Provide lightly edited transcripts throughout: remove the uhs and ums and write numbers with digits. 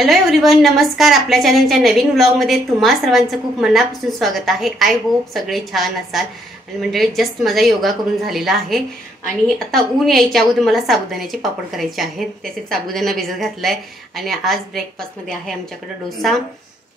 Hello everyone, नमस्कार. आपल्या चॅनलच्या नवीन व्लॉगमध्ये तुम्हा सर्वांचं खूप मनापासून स्वागत आहे. आय होप सगळे छान असाल. आणि मंडळी, जस्ट माझा योगा करून झालेला आहे आणि आता ऊन यायच्या अगोदर मला साबुदाण्याचे पापड करायचे आहेत. त्याचे साबुदाणा भिजत घातलाय आणि आज ब्रेकफास्टमध्ये आहे आमच्याकडे डोसा.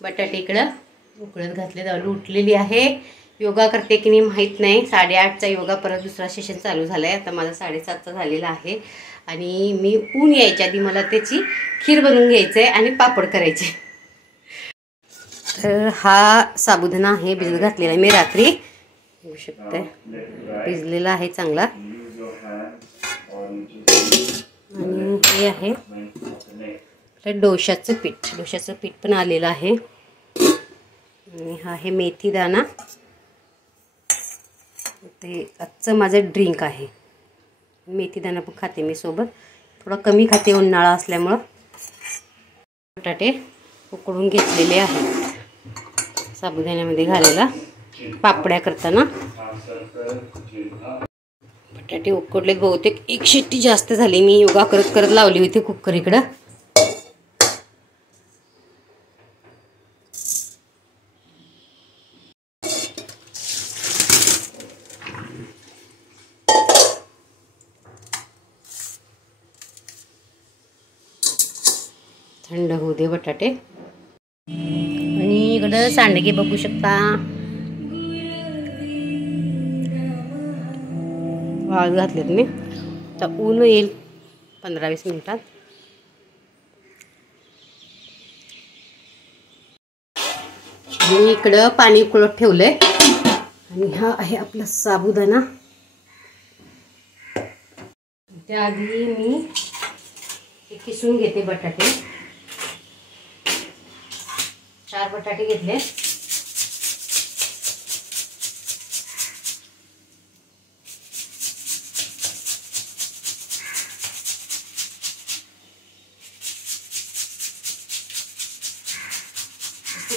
बटाटे इकडं उकळत घातले, दालू उठलेली आहे. योगा करते की नाही माहीत नाही. 8:30चा योगा, परत दुसरा सेशन चालू झाला आहे. आता माझा 7:30चा झालेला आहे आणि मी ऊन यायच्या आधी मला त्याची खीर बनवून घ्यायचं आहे आणि पापड करायचे. तर हा साबुदाणा आहे, भिजत घातलेला आहे मी रात्री. बघू शकते भिजलेला आहे चांगला. आणि हे आहे तर डोशाचं पीठ पण आलेलं आहे. आणि हा आहे मेथी दाणा. ते आजचं माझं ड्रिंक आहे. मेथी दाणा पण खाते मी सोबत, थोडा कमी खाते उन्हाळा असल्यामुळं. बटाटे उकडून घेतलेले आहेत साबुदाण्यामध्ये घालायला पापड्या करताना. बटाटे उकडलेत, बहुतेक 1 शिट्टी जास्त झाली. मी योगा करत करत लावली होती कुकर इकडं. थंड होऊ दे बटाटे. आणि इकडं सांडगे बघू शकता, वाळत घातलेत मी. आता ऊन येईल 15-20 मिनिटात. मी इकडं पाणी उकळत ठेवलंय आणि हा आहे आपला साबुदाणा. त्याआधी मी किसून घेते बटाटे. 4 बटाटे घेतले.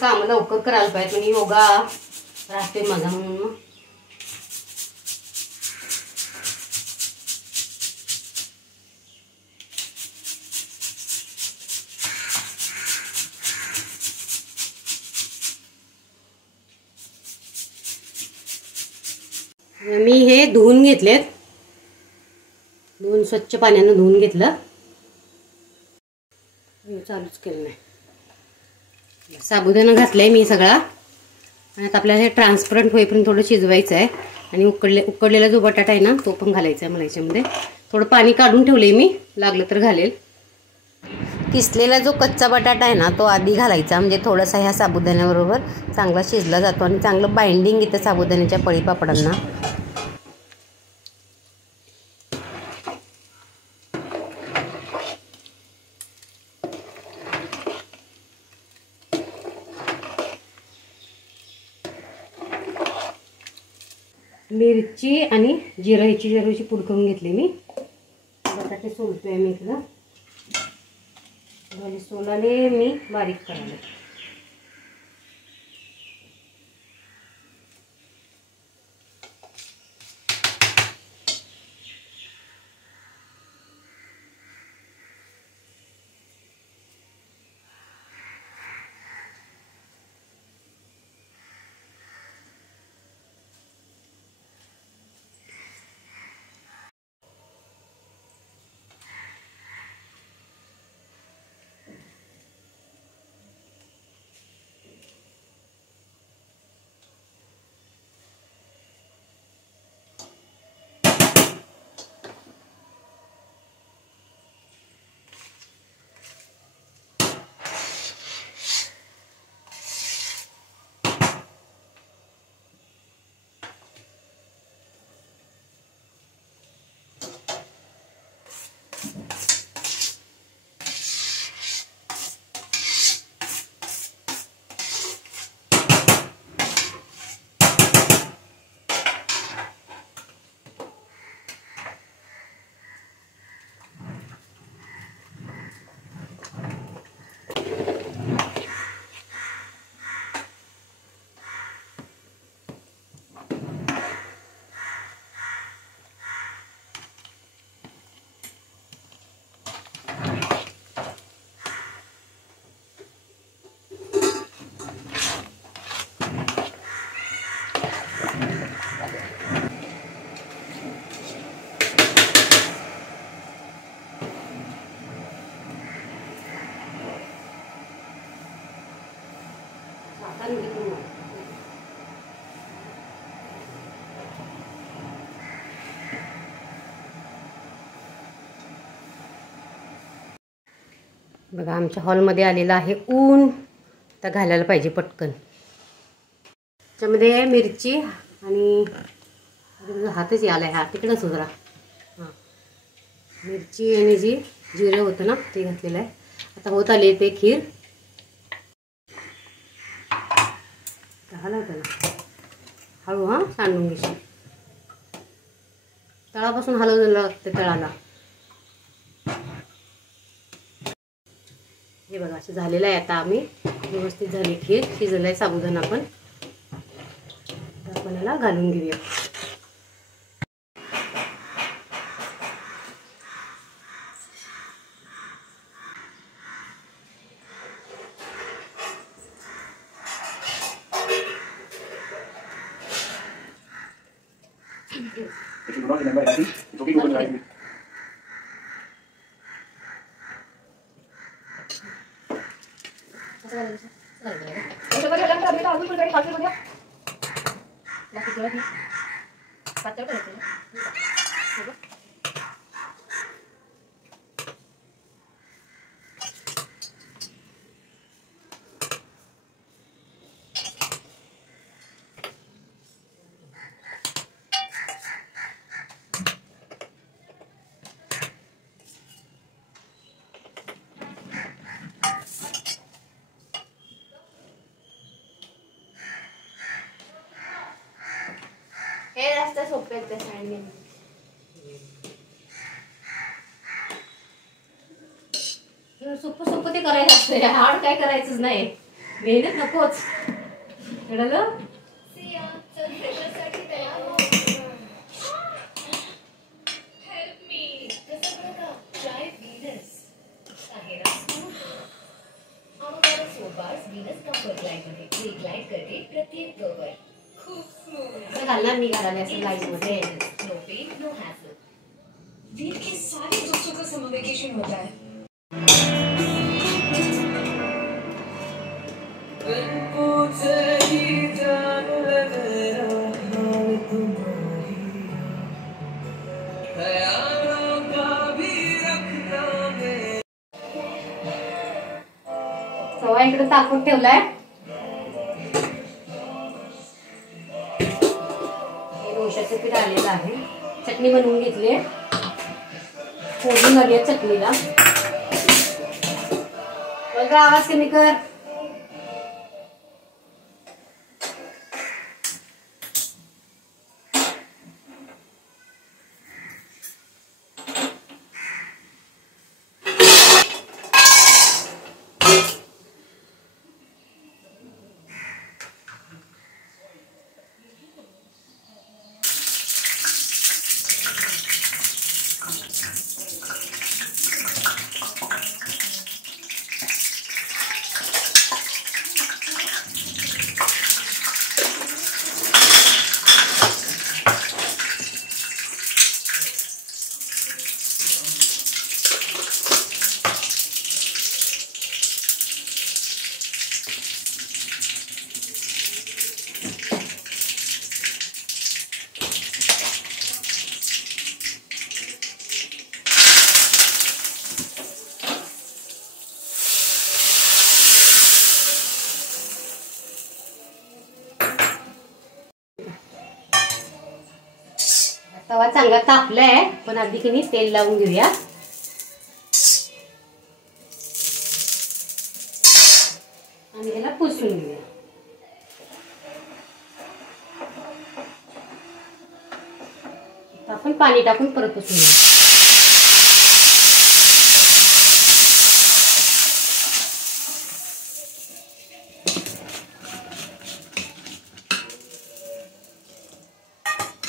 काम लवकर करायला पाहिजे, पण योगा राहते माझा म्हणून मग. मी हे धुवून घेतलेत, धुवून स्वच्छ पाण्यानं धुवून घेतलं. चालूच केलं नाही. साबुदाणा घातलाय मी सगळा आणि आता आपल्याला हे ट्रान्सपरंट होईपर्यंत थोडं शिजवायचं आहे. आणि उकडलेला जो बटाटा आहे ना तो पण घालायचा आहे मला याच्यामध्ये. थोडं पाणी काढून ठेवले मी, लागलं तर घालेल. किसलेला जो कच्चा बटाटा आहे ना तो आधी घालायचा, म्हणजे थोडासा ह्या साबुदाण्याबरोबर चांगला शिजला जातो आणि चांगलं बाइंडिंग येतं साबुदाण्याच्या पळीपापडांना. मिरची आणि जिऱ्याची पूड करून घेतली मी. बटाटे सोलतोय मी इकडं. सोलाने मी बारीक करायला. बघा आमच्या हॉलमध्ये आलेलं आहे ऊन. तर घालायला पाहिजे पटकन. त्याच्यामध्ये मिरची आणि हातच आला आहे, हा तिकडंच हो जरा. हां, मिरची आणि जिरं होतं ना ते घातलेलं आहे. आता होत आले ते खीर. हलवतं ना हळू, हां सांडून घेशील. तळापासून हलवलं लागते तळाला. हे बघा असं झालेलं आहे. आता आम्ही व्यवस्थित झाली खीर, शिजलं आहे साबुदाणा पण. आपण याला घालून घेऊया. हे रस्ते सोपे आहेत ते सोपं सोपं ते करायचं असतं. हार्ड काय करायचंच नाही. मेहनत नकोच. कळलं? घालणार मी घालायला असं लाईफ मध्ये. वीर के सारे दोस्तों का समर वेकेशन होता है. सवा इकडे तापून ठेवलाय. डोशाचं पीठ आलेलं आहे. चटणी बनवून घेतली. फोडून आली आहे चटणीला. बघा आवाज कमी कर. तवा चांगला तापलाय, पण आधी की नाही तेल लावून घेऊया. आणि याला पुसून घेऊया. आपण पाणी टाकून परत पुसून घेऊया.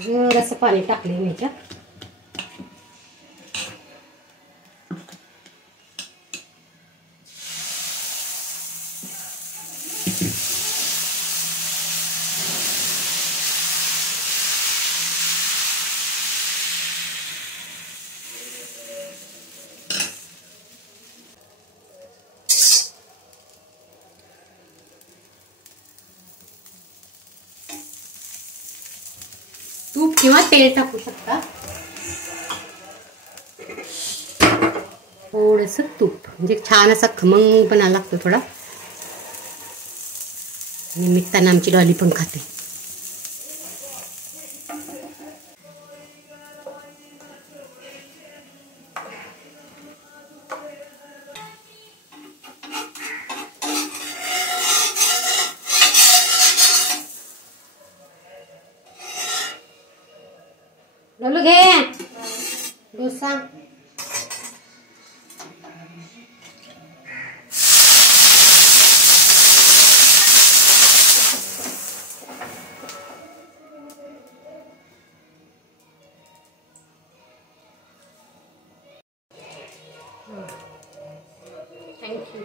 जरासं पाणी टाकले मी ह्याच्यात. तूप किंवा तेल टाकू शकता. थोडंसं तूप म्हणजे छान असा खमंगपणा लागतो थोडा. निमित्तानं आमची डॉली पण खाते. डोलू घे डोसा. थँक्यू.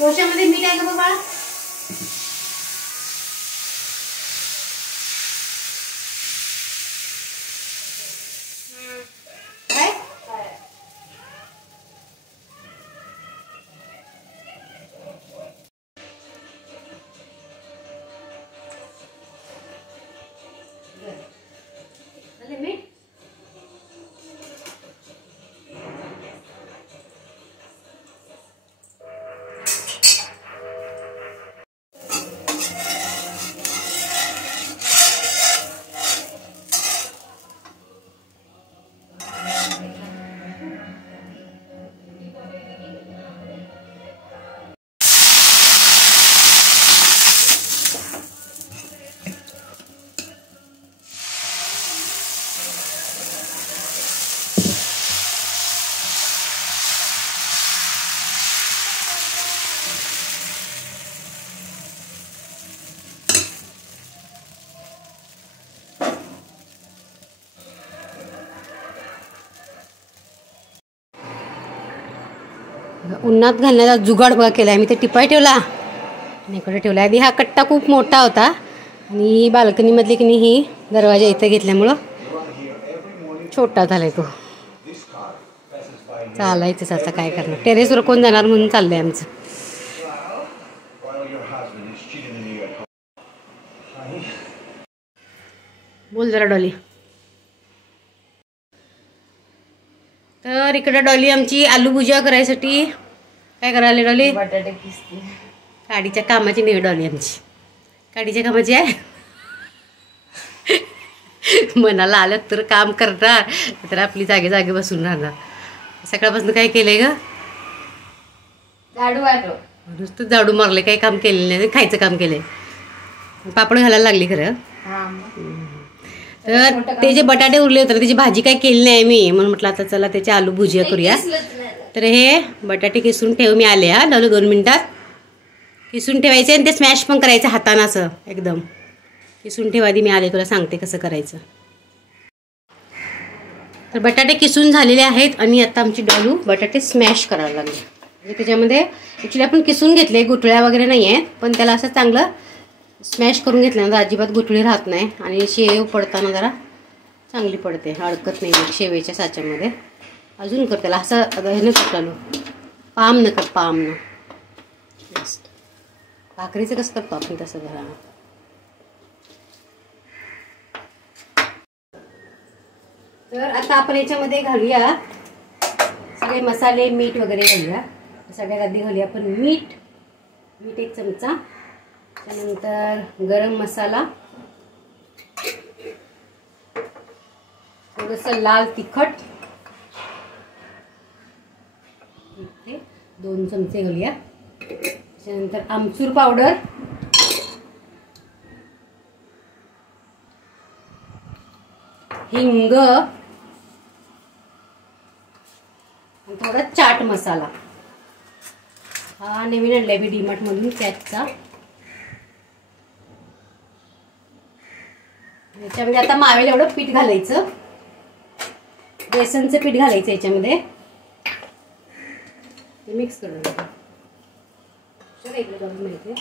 डोशामध्ये मीठ आहे का बाबा? काय? मीठ उन्हात घालण्याचा जुगाड बघा केला आहे मी. ते टिपाय ठेवला आणि इकडे ठेवला. आधी हा कट्टा खूप मोठा होता आणि बाल्कनीमधली की नाही ही दरवाजा इथं घेतल्यामुळं छोटा झालाय तो. चालायचंच आता काय करणार. टेरेसवर कोण जाणार म्हणून चाललंय आमचं. बोल जरा डॉली. तर इकडे डॉली आमची आलू भुजिया करायसाठी काय करायला डॉली? बटाटे किसते. काडीच्या कामाची नाही डॉली आमची. काडीच्या कामाची आहे. मनाला आलं तर काम करणार तर आपली जागे बसून राहणार. सकाळपासून काय केलंय ग? झाडू मारलो. नुसतं झाडू मारले. काही काम केलेलं नाही. खायचं काम केलंय. पापड घालायला लागली खरं. तर ते जे बटाटे उरले होते त्याची भाजी काय केली नाही मी म्हणून म्हटलं आता चला त्याची आलू भुजिया करूया. तर हे बटाटे किसून ठेव मी आले. हा 2 मिनिटात किसून ठेवायचे आणि ते स्मॅश पण करायचं हातानं असं एकदम किसून ठेवा. आधी मी आले तुला सांगते कसं करायचं. तर बटाटे किसून झालेले आहेत आणि आता आमची डॉलू बटाटे स्मॅश करायला लागले. म्हणजे त्याच्यामध्ये ॲक्च्युली आपण किसून घेतले. गुठळ्या वगैरे नाही आहेत पण त्याला असं चांगलं स्मॅश करून घेतल्यानंतर अजिबात गुठळी राहत नाही आणि शेव पडताना जरा चांगली पडते. अडकत नाही शेवेच्या साच्यामध्ये. अजून कर त्याला असं ह्यानं कुठलं पाम न कर. पाम न जस्ट भाकरीचं कसं करतो आपण तसं जरा. तर आता आपण याच्यामध्ये घालूया सगळे मसाले मीठ वगैरे घालूया. सगळ्यात आधी घालूया आपण मीठ 1 चमचा. त्यानंतर गरम मसाला, थोडंसं लाल तिखट 2 चमचे घालूया. त्यानंतर आमचूर पावडर, हिंग आणि थोडा चाट मसाला. हा नवीन आणलाय मी डीमार्ट मधून कॅचचा. याच्यामध्ये आता मावेल एवढं पीठ घालायचं. बेसनचं पीठ घालायचं याच्यामध्ये. मिक्स करून माहिती.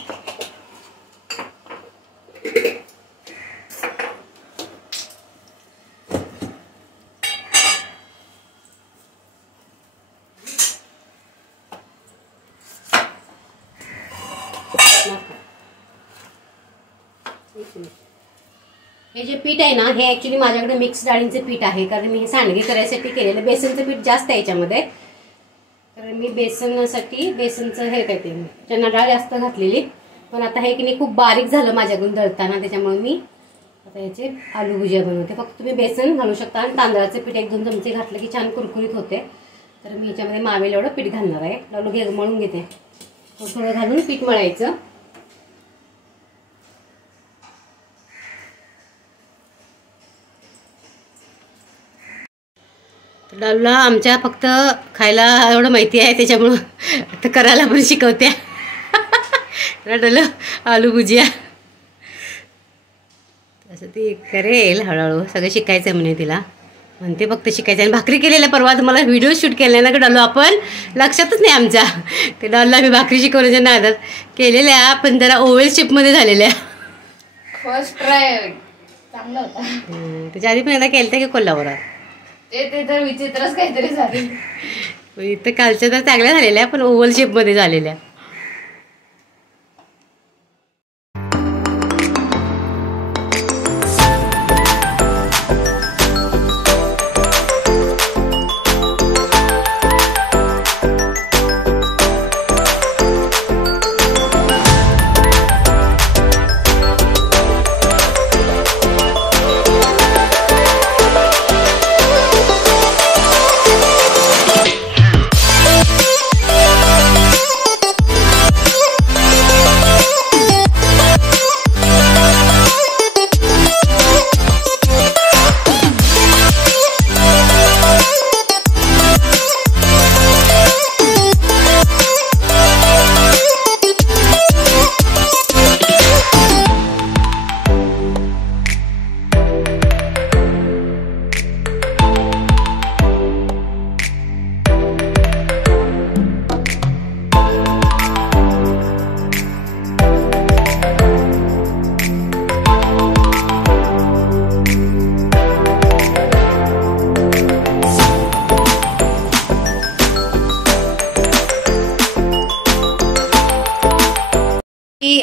हे जे पीठ आहे ना, हे ॲक्च्युली माझ्याकडे मिक्स डाळींचं पीठ आहे, कारण मी हे सांडगे करायसाठी केलेलं. बेसनचं पीठ जास्त आहे याच्यामध्ये, कारण मी बेसनचं हे काय ते चणा डाळ जास्त घातलेली. पण आता हे की नाही खूप बारीक झालं माझ्याकडून दळताना, त्याच्यामुळे मी आता याचे आलू भुजिया बनवते. फक्त तुम्ही बेसन घालू शकता आणि तांदळाचं पीठ 1-2 चमचे घातलं की छान कुरकुरीत होते. तर मी याच्यामध्ये मावेल एवढं पीठ घालणार आहे. लावलं मळून घेते, थोडं घालून पीठ मळायचं. डालूला आमच्या फक्त खायला एवढं माहिती आहे, त्याच्यामुळं आता करायला पण शिकवते. डालू आलू भुजिया असं ती करेल हळूहळू, सगळं शिकायचं म्हणे तिला. म्हणते फक्त शिकायचं. आणि भाकरी केलेल्या परवा तुम्हाला व्हिडिओ शूट केला ना डालू आपण, लक्षातच नाही आमच्या. ते डालूला मी भाकरी शिकवण्याच्या नादात केलेल्या, पण जरा ओव्हल शेपमध्ये झालेल्या. फर्स्ट ट्राय चांगला होता. त्याच्या आधी पण एकदा केलं की कोल्हापुरात, ते तर विचित्रच काहीतरी झाले. इथं कालच्या तर चांगल्या झालेल्या, पण ओव्हल शेपमध्ये झालेल्या.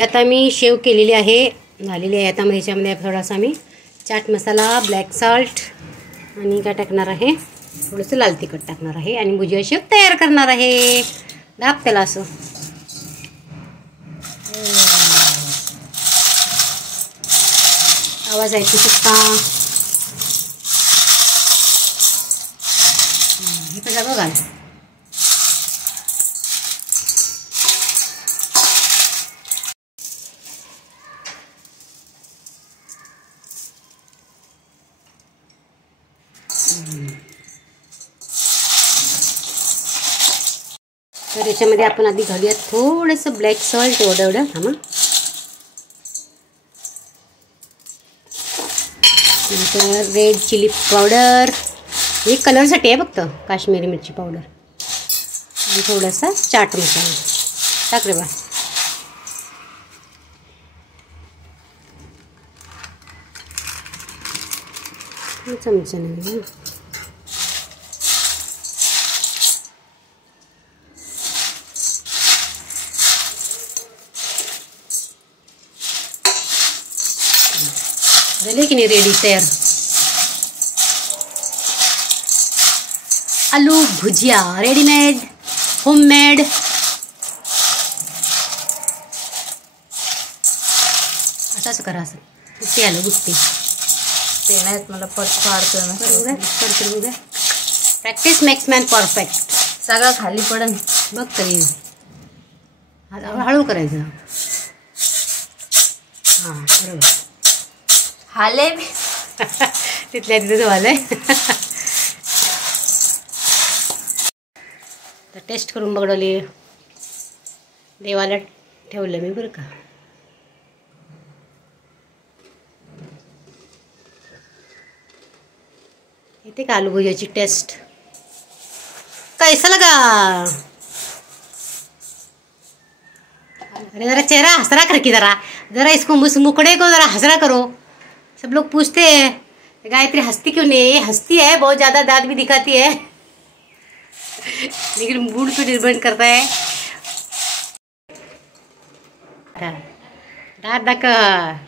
आता मी शेव केलेली आहे, झालेली आहे. आता मग ह्याच्यामध्ये थोडासा मी चाट मसाला, ब्लॅक सॉल्ट आणि काय टाकणार आहे, थोडंसं लाल तिखट टाकणार आहे आणि भुजिया शेव तयार करणार आहे. दाब त्याला असं. आवाज ऐकू शकता. हे कसं बघा. तर याच्यामध्ये आपण आधी घालूयात थोडंसं ब्लॅक सॉल्ट, एवढं थांबा. नंतर रेड चिली पावडर, हे कलरसाठी आहे फक्त, काश्मीरी मिरची पावडर आणि थोडासा चाट मसाला टाक रे बा. चमचा नाही. झाले की नाही रेडी तयार आलू भुजिया, रेडीमेड, होममेड. असं करा, असं गुट्टी आलं गुट्टी. ते नाहीत मला फाडतं. Practice makes man perfect. सगळं खाली पडन बघ तरी. हळू करायचं. हां बरोबर. हाले तिथल्या तिथं झालंय. तर टेस्ट करून बघडवली, देवाला ठेवलं मी बरं का. येते का आलू भुजियाची टेस्ट? कैसा लगा? अरे जरा चेहरा हंसरा कर की, जरा इसको मुकड़े को जरा हंसरा करो. सब लोग पूछते हैं गायत्री हंसती क्यों नहीं? ये हंसती है, बहुत ज़्यादा दांत भी दिखाती है, लेकिन मूड पे डिपेंड करता है. दांत दाखव.